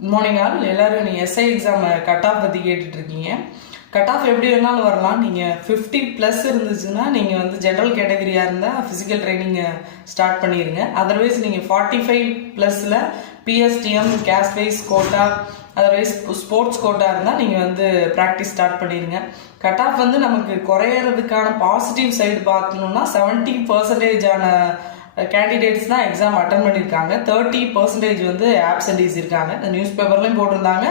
Good morning all. எல்லாரும் நீங்கள் SI exam cut off பற்றி கேட்டுட்ருக்கீங்க. கட் ஆஃப் எப்படி வேணாலும் வரலாம். நீங்கள் 50+ இருந்துச்சுன்னா நீங்கள் வந்து ஜென்ரல் கேட்டகரியாக இருந்தால் ஃபிசிக்கல் ட்ரைனிங்கை ஸ்டார்ட் பண்ணிடுங்க. அதர்வைஸ் நீங்கள் 45+ல் PSTM, caste wise quota, otherwise sports quota இருந்தால் நீங்கள் வந்து ப்ராக்டிஸ் ஸ்டார்ட் பண்ணிடுங்க. கட் ஆஃப் வந்து நமக்கு குறையிறதுக்கான பாசிட்டிவ் சைடு பார்த்தணும்னா 70% கேண்டிடேட்ஸ் தான் எக்ஸாம் அட்டன் பண்ணியிருக்காங்க. 30% வந்து ஆப்சன்டீஸ் இருக்காங்க. இந்த நியூஸ் பேப்பர்லையும் போட்டிருந்தாங்க.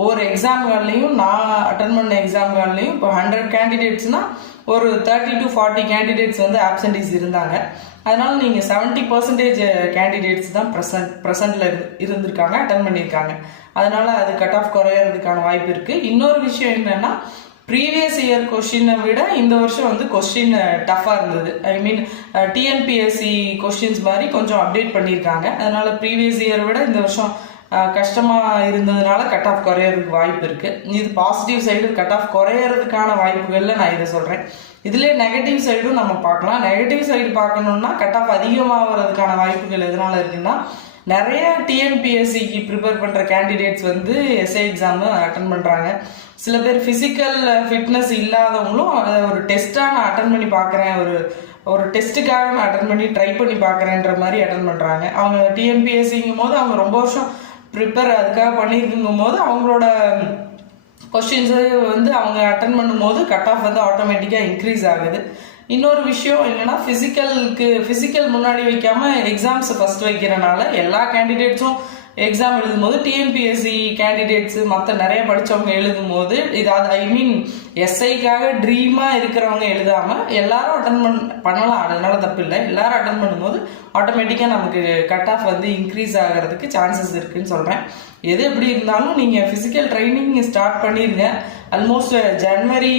ஒவ்வொரு எக்ஸாம்கள்லையும் நான் அட்டன் பண்ண எக்ஸாம்கள்லையும் இப்போ 100 கேண்டிடேட்ஸ்னால் ஒரு 30 to 40 கேண்டிடேட்ஸ் வந்து ஆப்சன்டீஸ் இருந்தாங்க. அதனால நீங்கள் 70% கேண்டிடேட்ஸ் தான் ப்ரெசண்டில் இருந்திருக்காங்க, அட்டன் பண்ணியிருக்காங்க. அதனால அது கட் ஆஃப் குறையிறதுக்கான வாய்ப்பு இருக்குது. இன்னொரு விஷயம் என்னென்னா, ப்ரீவியஸ் இயர் கொஸ்டினை விட இந்த வருஷம் வந்து கொஸ்டின் டஃப்பாக இருந்தது. ஐ மீன் டிஎன்பிஎஸ்சி கொஸ்டின்ஸ் மாதிரி கொஞ்சம் அப்டேட் பண்ணியிருக்காங்க. அதனால ப்ரீவியஸ் இயரை விட இந்த வருஷம் கஷ்டமாக இருந்ததுனால கட் ஆஃப் குறையிறதுக்கு வாய்ப்பு இருக்குது. இது பாசிட்டிவ் சைடு. கட் ஆஃப் குறையிறதுக்கான வாய்ப்புகளில் நான் இதை சொல்கிறேன். இதுலேயே நெகட்டிவ் சைடும் நம்ம பார்க்கலாம். நெகட்டிவ் சைடு பார்க்கணுன்னா கட் ஆஃப் அதிகமாகிறதுக்கான வாய்ப்புகள் எதனால் இருக்குன்னா, நிறைய டிஎன்பிஎஸ்சிக்கு ப்ரிப்பேர் பண்ணுற கேண்டிடேட்ஸ் வந்து எஸ்ஐ எக்ஸாமு அட்டன் பண்ணுறாங்க. சில பேர் ஃபிசிக்கல் ஃபிட்னஸ் இல்லாதவங்களும் அதை ஒரு டெஸ்ட்டாக நான் அட்டன் பண்ணி பார்க்குறேன், ஒரு டெஸ்ட்டுக்காக நான் அட்டன் பண்ணி ட்ரை பண்ணி பார்க்குறேன்ற மாதிரி அட்டன் பண்ணுறாங்க. அவங்க டிஎன்பிஎஸ்சிங்கும் போது அவங்க ரொம்ப வருஷம் ப்ரிப்பேர் அதுக்காக பண்ணியிருக்குங்கும் போது அவங்களோட கொஸ்டின்ஸு வந்து அவங்க அட்டன் பண்ணும்போது கட் ஆஃப் வந்து ஆட்டோமேட்டிக்காக இன்க்ரீஸ் ஆகுது. இன்னொரு விஷயம் என்னன்னா, ஃபிசிக்கல் முன்னாடி வைக்காம எக்ஸாம்ஸ் ஃபர்ஸ்ட் வைக்கிறனால எல்லா கேண்டிடேட்ஸும் எக்ஸாம் எழுதும் போது டிஎன்பிஎஸ்சி கேண்டிடேட்ஸ் மற்ற நிறைய படித்தவங்க எழுதும் போது ஐ மீன் எஸ்ஐக்காக ட்ரீமாக இருக்கிறவங்க எழுதாமல் எல்லாரும் அட்டன் பண்ணலாம். அதனால தப்பு இல்லை. எல்லாரும் அட்டன் பண்ணும்போது ஆட்டோமேட்டிக்காக நமக்கு கட் ஆஃப் வந்து இன்க்ரீஸ் ஆகிறதுக்கு சான்சஸ் இருக்குன்னு சொல்கிறேன். எது எப்படி இருந்தாலும் நீங்கள் ஃபிசிக்கல் ட்ரைனிங் ஸ்டார்ட் பண்ணிடுங்க. Almost January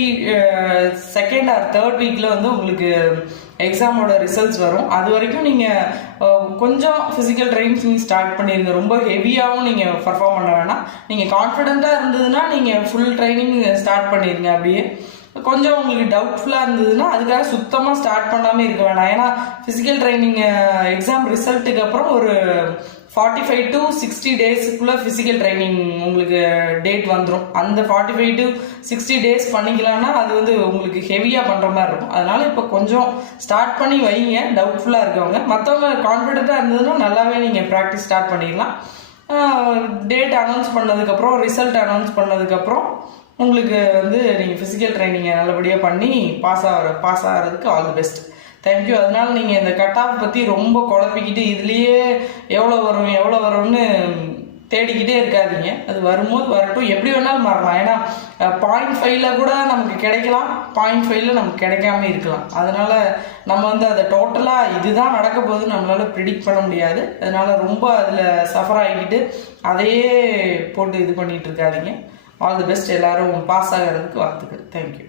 2nd or 3rd வீக்கில் வந்து உங்களுக்கு எக்ஸாமோட ரிசல்ட்ஸ் வரும். அது வரைக்கும் நீங்கள் கொஞ்சம் ஃபிசிக்கல் ட்ரைனிங் ஸ்டார்ட் பண்ணிடுங்க. ரொம்ப ஹெவியாகவும் நீங்கள் பர்ஃபார்ம் பண்ண வேணாம். நீங்கள் கான்ஃபிடென்ட்டாக இருந்ததுன்னா நீங்கள் ஃபுல் ட்ரைனிங் ஸ்டார்ட் பண்ணிடுங்க. அப்படியே கொஞ்சம் உங்களுக்கு டவுட்ஃபுல்லாக இருந்ததுன்னா அதுக்காக சுத்தமாக ஸ்டார்ட் பண்ணாமல் இருக்க வேணாம். ஏன்னா ஃபிசிக்கல் ட்ரைனிங் எக்ஸாம் ரிசல்ட்டுக்கு அப்புறம் ஒரு 45 to 60 டேஸுக்குள்ளே ஃபிசிக்கல் ட்ரைனிங் உங்களுக்கு டேட் வந்துடும். அந்த 45 to 60 டேஸ் பண்ணிக்கலாம்னா அது வந்து உங்களுக்கு ஹெவியாக பண்ணுற மாதிரி இருக்கும். அதனால் இப்போ கொஞ்சம் ஸ்டார்ட் பண்ணி வைங்க டவுட்ஃபுல்லாக இருக்கவங்க. மற்றவங்க கான்ஃபிடென்ட்டாக இருந்ததுன்னா நல்லாவே நீங்கள் ப்ராக்டிஸ் ஸ்டார்ட் பண்ணிடலாம். டேட் அனௌன்ஸ் பண்ணதுக்கப்புறம், ரிசல்ட் அனௌன்ஸ் பண்ணதுக்கப்புறம் உங்களுக்கு வந்து நீங்கள் ஃபிசிக்கல் ட்ரைனிங்கை நல்லபடியாக பண்ணி பாஸ் ஆகிறதுக்கு ஆல் தி பெஸ்ட். தேங்க்யூ. அதனால நீங்கள் இந்த கட் ஆஃப் பற்றி ரொம்ப குழப்பிக்கிட்டு இதுலேயே எவ்வளோ வரும்னு தேடிக்கிட்டே இருக்காதீங்க. அது வரும்போது வரட்டும், எப்படி வேணாலும் மாறலாம். ஏன்னா 0.5ல் கூட நமக்கு கிடைக்கலாம், 0.5ல் நமக்கு கிடைக்காம இருக்கலாம். அதனால நம்ம வந்து அதை டோட்டலாக இதுதான் நடக்க போகுதுன்னு நம்மளால ப்ரிடிக்ட் பண்ண முடியாது. அதனால ரொம்ப அதில் சஃபர் ஆகிக்கிட்டு அதையே போட்டு இது பண்ணிட்டு இருக்காதீங்க. All the best. எல்லாரும் பாஸ் ஆகிறதுக்கு வாழ்த்துக்கள். தேங்க்யூ.